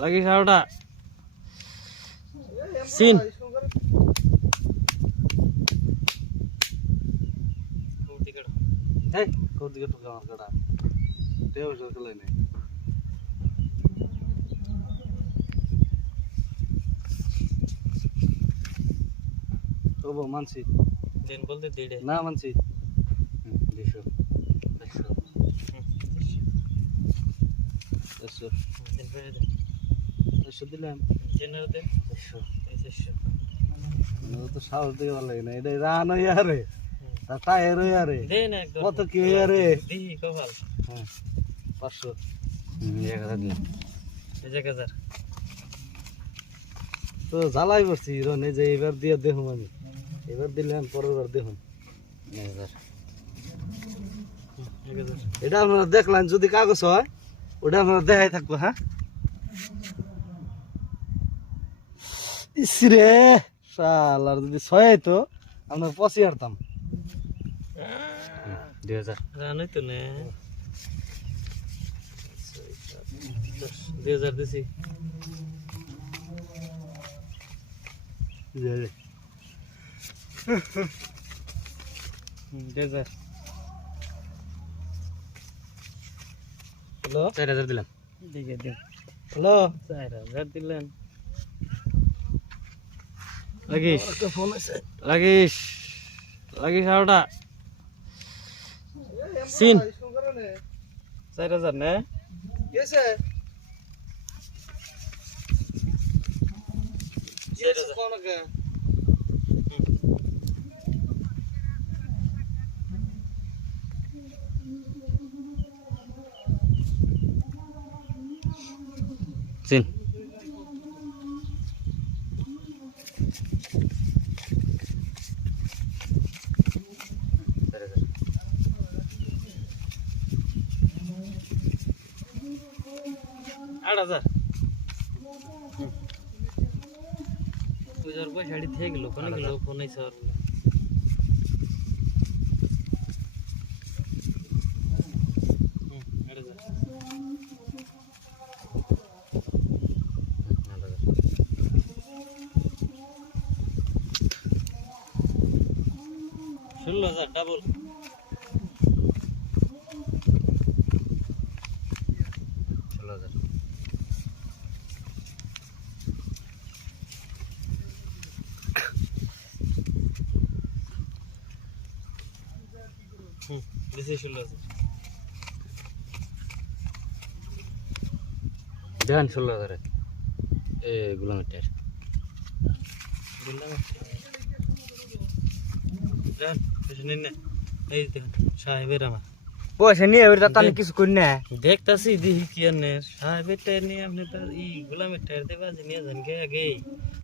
লাগিস আরোটা scene. এই কোন দিকে ঢুকে আমার কাটা? টেও সরকালে নেই তবু মানছি। দিন বলতে দিড়ে। না মানছি। দুশো একশো একশো দিন দিলাম। তো সাহস দিয়ে ভালো লাগে না এটা রান হইয়া রে তা টায়ার হইয়া রে দে না একদম। কত কি হইয়া রে? দি কপাল। হ্যাঁ পাঁচশো। এক হাজার দিলাম। এই যে হাজার। তো জ্বালাই পড়ছি রনে যে এবার দিয়ে দেখুন আমি। এবার দিলাম পরের বার দেখুন এক হাজার। এটা আপনারা দেখলেন যদি কাগজ হয় ওটা আপনারা দেখাই থাকব হ্যাঁ? ইসরে শালার যদি ছয় তো আপনার পচি আরতাম দুই হাজার। রানই তো নে। দুই হাজার দিছি। হ্যালো? চার হাজার দিলাম। হ্যালো? চার হাজার দিলেন। লাগিস একটা ফোন আছে লাগিস লাগিস আরোটা সিন চার হাজার নে গেছে আট হাজার। পূজার পয়সা থেকে গেল কোনে গেল ফোন হাজার। ষোলো হাজার ডাবল ষোলো হাজার হুম ষোলো ষোলো হাজারে। এ পয়সা নিয়ে কিছু করি না। দেখতাছি দিহি কি আনে সাহেবের টায়ার নিয়ে আপনি তো ই গোলামের টায়ার দেবা নিয়ে যান গে আগে